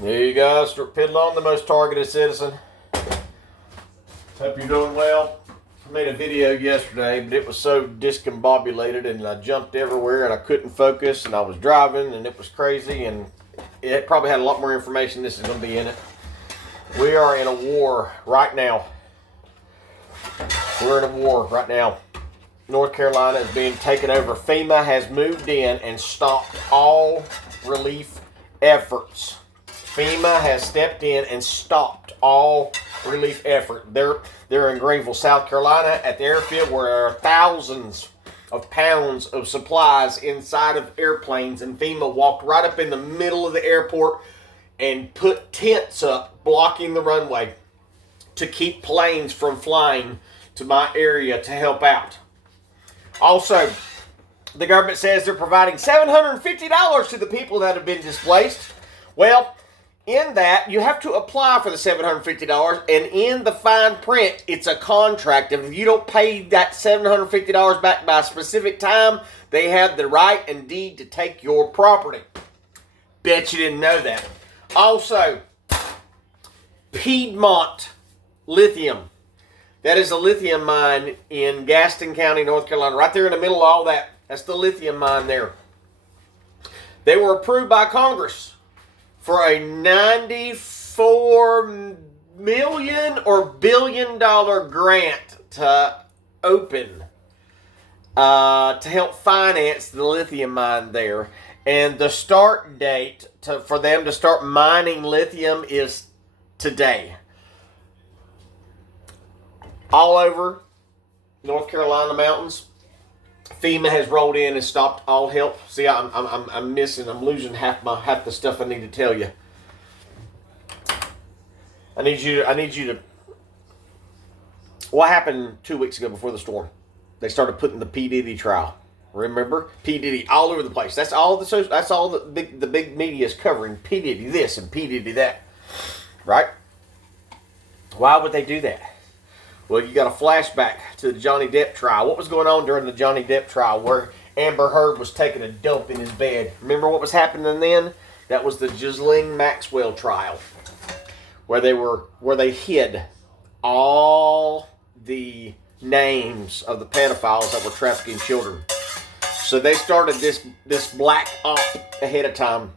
There you go, Stuart Pidlon, the most targeted citizen. Hope you're doing well. I made a video yesterday, but it was so discombobulated and I jumped everywhere and I couldn't focus and I was driving and it was crazy and it probably had a lot more information this is going to be in it. We are in a war right now. We're in a war right now. North Carolina is being taken over. FEMA has moved in and stopped all relief efforts. FEMA has stepped in and stopped all relief effort. They're in Greenville, South Carolina at the airfield where there are thousands of pounds of supplies inside of airplanes, and FEMA walked right up in the middle of the airport and put tents up blocking the runway to keep planes from flying to my area to help out. Also, the government says they're providing $750 to the people that have been displaced. Well, in that, you have to apply for the $750, and in the fine print, it's a contract. If you don't pay that $750 back by a specific time, they have the right and deed to take your property. Bet you didn't know that. Also, Piedmont Lithium. That is a lithium mine in Gaston County, North Carolina. Right there in the middle of all that. That's the lithium mine there. They were approved by Congress for a $94 million or billion-dollar grant to open, to help finance the lithium mine there. And the start date for them to start mining lithium is today. All over North Carolina mountains, FEMA has rolled in and stopped all help. See, I'm losing half the stuff I need to tell you. I need you to. What happened 2 weeks ago before the storm? They started putting the P. Diddy trial. Remember? P. Diddy all over the place. That's all the big media is covering. P. Diddy this and P. Diddy that. Right? Why would they do that? Well, you got a flashback to the Johnny Depp trial. What was going on during the Johnny Depp trial where Amber Heard was taking a dump in his bed? Remember what was happening then? That was the Ghislaine Maxwell trial, where they hid all the names of the pedophiles that were trafficking children. So they started this black op ahead of time.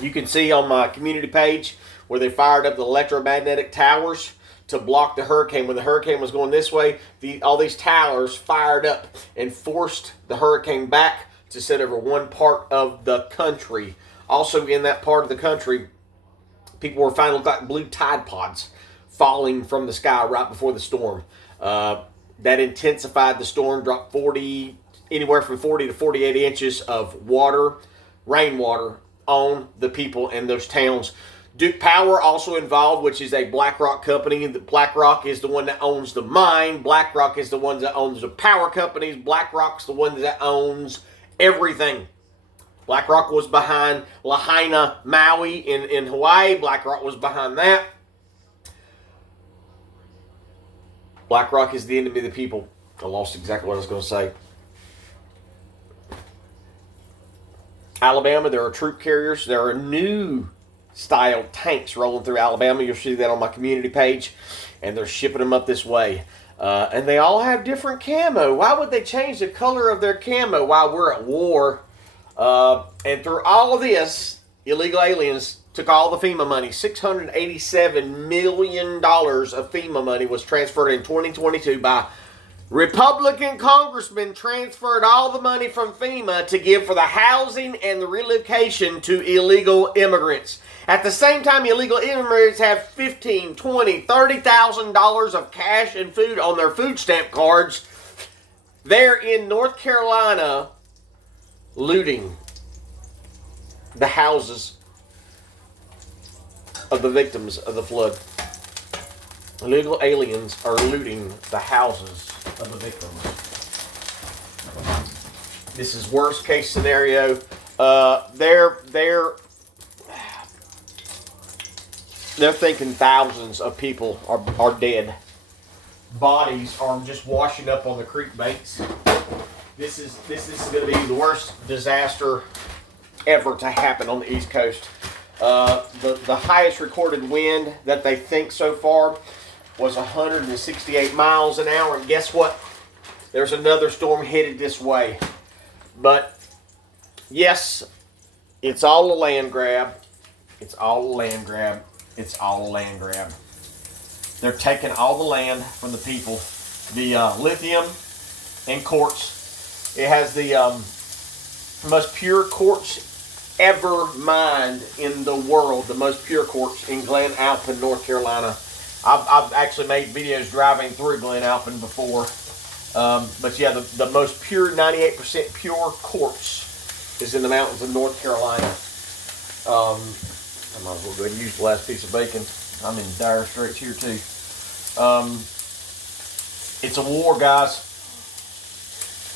You can see on my community page where they fired up the electromagnetic towers to block the hurricane. When the hurricane was going this way, all these towers fired up and forced the hurricane back to sit over one part of the country. Also in that part of the country, people were finding like blue Tide Pods falling from the sky right before the storm. That intensified the storm, dropped anywhere from 40 to 48 inches of rainwater on the people in those towns. Duke Power also involved, which is a Blackrock company. Blackrock is the one that owns the mine. Blackrock is the one that owns the power companies. Blackrock's the one that owns everything. Blackrock was behind Lahaina, Maui in Hawaii. Blackrock was behind that. Blackrock is the enemy of the people. I lost exactly what I was going to say. Alabama, there are troop carriers. There are new style tanks rolling through Alabama. You'll see that on my community page, and they're shipping them up this way. And they all have different camo. Why would they change the color of their camo while we're at war? And through all of this, illegal aliens took all the FEMA money. $687 million of FEMA money was transferred in 2022 by Republican congressmen. Transferred all the money from FEMA to give for the housing and the relocation to illegal immigrants. At the same time, illegal immigrants have $15,000, $20,000, $30,000 of cash and food on their food stamp cards. They're in North Carolina looting the houses of the victims of the flood. Illegal aliens are looting the houses of the victims. This is worst case scenario. They're thinking thousands of people are dead. Bodies are just washing up on the creek banks. This is going to be the worst disaster ever to happen on the East Coast. The highest recorded wind that they think so far was 168 miles an hour. And guess what? There's another storm headed this way. But yes, it's all a land grab. It's all a land grab. It's all a land grab. They're taking all the land from the people. The lithium and quartz. It has the most pure quartz ever mined in the world. The most pure quartz in Glen Alpin, North Carolina. I've actually made videos driving through Glen Alpin before. But yeah, the most pure, 98% pure quartz is in the mountains of North Carolina. I might as well go ahead and use the last piece of bacon. I'm in dire straits here too. It's a war, guys.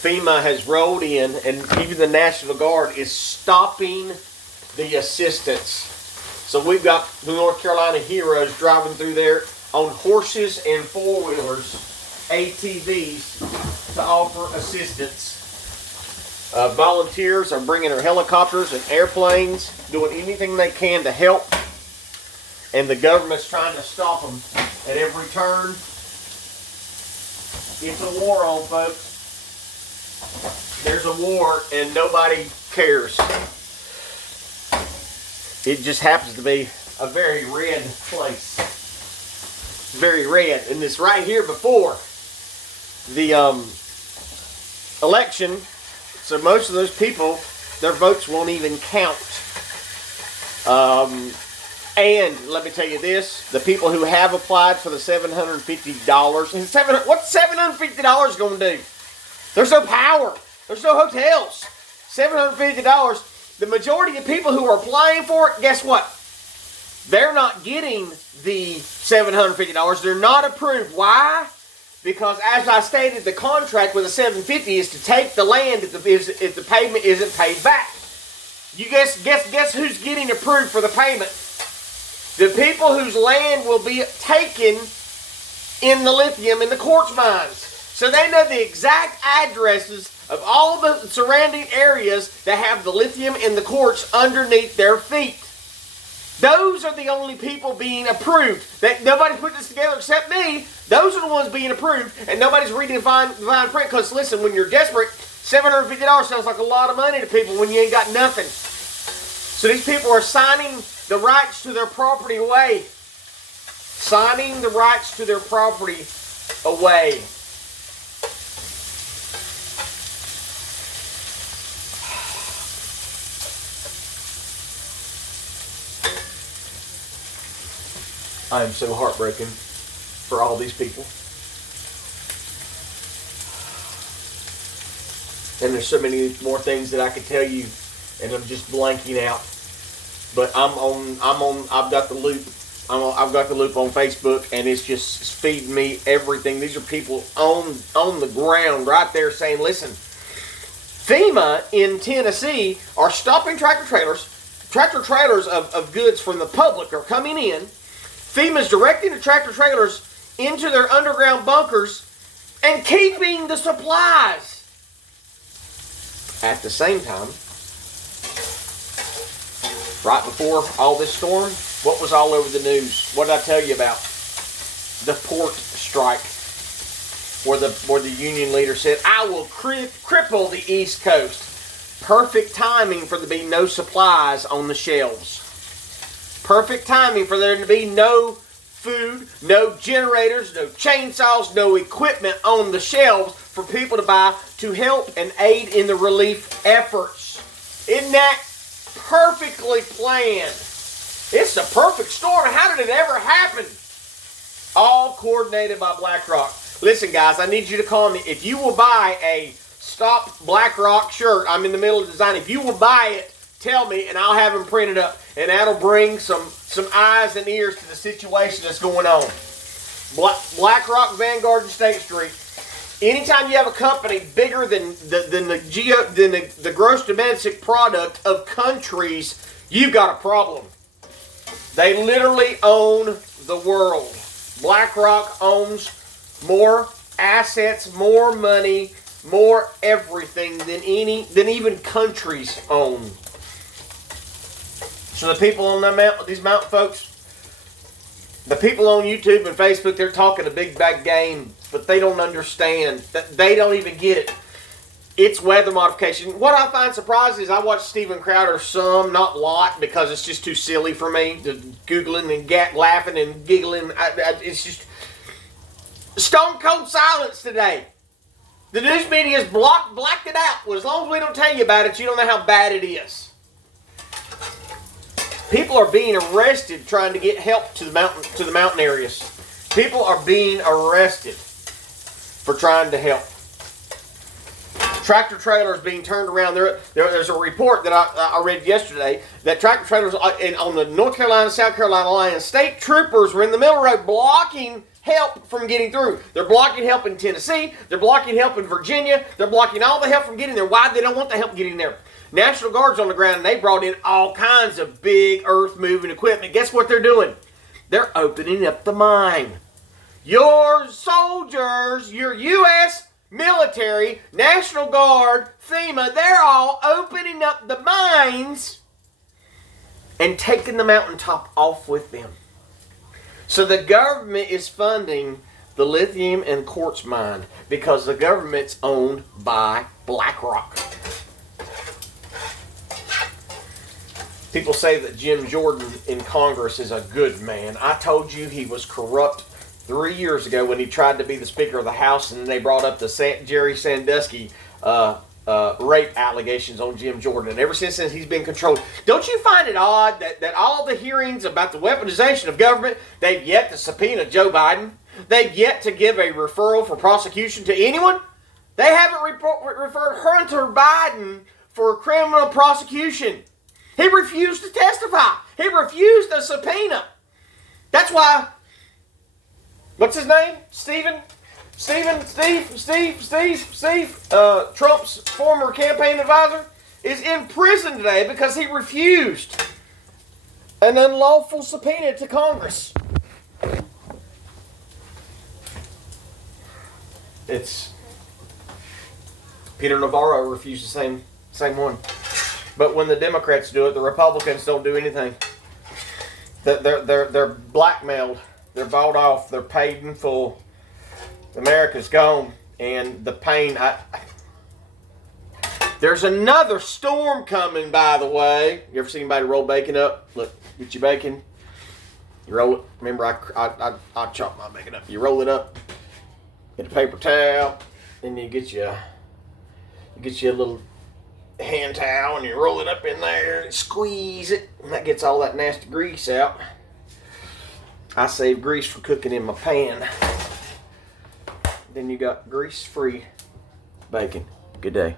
FEMA has rolled in, and even the National Guard is stopping the assistance. So we've got the North Carolina heroes driving through there on horses and four-wheelers, ATVs, to offer assistance. Volunteers are bringing their helicopters and airplanes, doing anything they can to help. And the government's trying to stop them at every turn. It's a war on, folks. There's a war and nobody cares. It just happens to be a very red place. Very red. And it's right here before the election. So most of those people, their votes won't even count. And let me tell you this, the people who have applied for the $750, what's $750 going to do? There's no power. There's no hotels. $750. The majority of people who are applying for it, guess what? They're not getting the $750. They're not approved. Why? Because as I stated, the contract with the $750 is to take the land if the payment isn't paid back. You guess who's getting approved for the payment? The people whose land will be taken in the lithium and the quartz mines. So they know the exact addresses of all the surrounding areas that have the lithium and the quartz underneath their feet. Those are the only people being approved. That nobody's put this together except me. Those are the ones being approved, and nobody's reading the fine print. Because listen, when you're desperate, $750 sounds like a lot of money to people when you ain't got nothing. So these people are signing the rights to their property away. Signing the rights to their property away. I am so heartbroken for all these people. And there's so many more things that I could tell you, and I'm just blanking out. But I've got the loop. I've got the loop on Facebook, and it's just feeding me everything. These are people on the ground right there saying, listen, FEMA in Tennessee are stopping tractor trailers. Tractor trailers of goods from the public are coming in. FEMA's directing the tractor trailers into their underground bunkers and keeping the supplies. At the same time, right before all this storm, what was all over the news? What did I tell you about? The port strike, where the union leader said, I will cripple the East Coast. Perfect timing for there to be no supplies on the shelves. Perfect timing for there to be no food, no generators, no chainsaws, no equipment on the shelves for people to buy to help and aid in the relief efforts. Isn't that perfectly planned? It's the perfect storm. How did it ever happen? All coordinated by Blackrock. Listen, guys, I need you to call me. If you will buy a Stop Blackrock shirt, I'm in the middle of design. If you will buy it, tell me, and I'll have them printed up. And that'll bring some eyes and ears to the situation that's going on. Blackrock, Vanguard, and State Street. Anytime you have a company bigger than the gross domestic product of countries, you've got a problem. They literally own the world. BlackRock owns more assets, more money, more everything than even countries own. So the people on these mountain folks, the people on YouTube and Facebook, they're talking a big bad game, but they don't understand. They don't even get it. It's weather modification. What I find surprising is I watch Steven Crowder some, not a lot, because it's just too silly for me. To Googling and laughing and giggling. It's just stone cold silence today. The news media has blacked it out. Well, as long as we don't tell you about it, you don't know how bad it is. People are being arrested trying to get help to the mountain areas. People are being arrested for trying to help. Tractor trailers being turned around. There's a report that I read yesterday that tractor trailers on the North Carolina-South Carolina line, state troopers were in the middle of the road blocking help from getting through. They're blocking help in Tennessee. They're blocking help in Virginia. They're blocking all the help from getting there. Why? They don't want the help getting there. National Guard's on the ground, and they brought in all kinds of big earth-moving equipment. Guess what they're doing? They're opening up the mine. Your soldiers, your U.S. military, National Guard, FEMA, they're all opening up the mines and taking the mountaintop off with them. So the government is funding the lithium and quartz mine because the government's owned by Blackrock. People say that Jim Jordan in Congress is a good man. I told you he was corrupt 3 years ago when he tried to be the Speaker of the House, and they brought up the Jerry Sandusky rape allegations on Jim Jordan. And ever since then, he's been controlled. Don't you find it odd that all the hearings about the weaponization of government, they've yet to subpoena Joe Biden? They've yet to give a referral for prosecution to anyone? They haven't referred Hunter Biden for criminal prosecution. He refused to testify. He refused a subpoena. That's why, what's his name? Steve, Trump's former campaign advisor, is in prison today because he refused an unlawful subpoena to Congress. It's Peter Navarro refused the same one. But when the Democrats do it, the Republicans don't do anything. They're blackmailed. They're bought off. They're paid in full. America's gone. And the pain... There's another storm coming, by the way. You ever seen anybody roll bacon up? Look, get your bacon. You roll it. Remember, I chop my bacon up. You roll it up. Get a paper towel. Then you get you a little hand towel and you roll it up in there and squeeze it. And that gets all that nasty grease out. I save grease for cooking in my pan. Then you got grease-free bacon. Good day.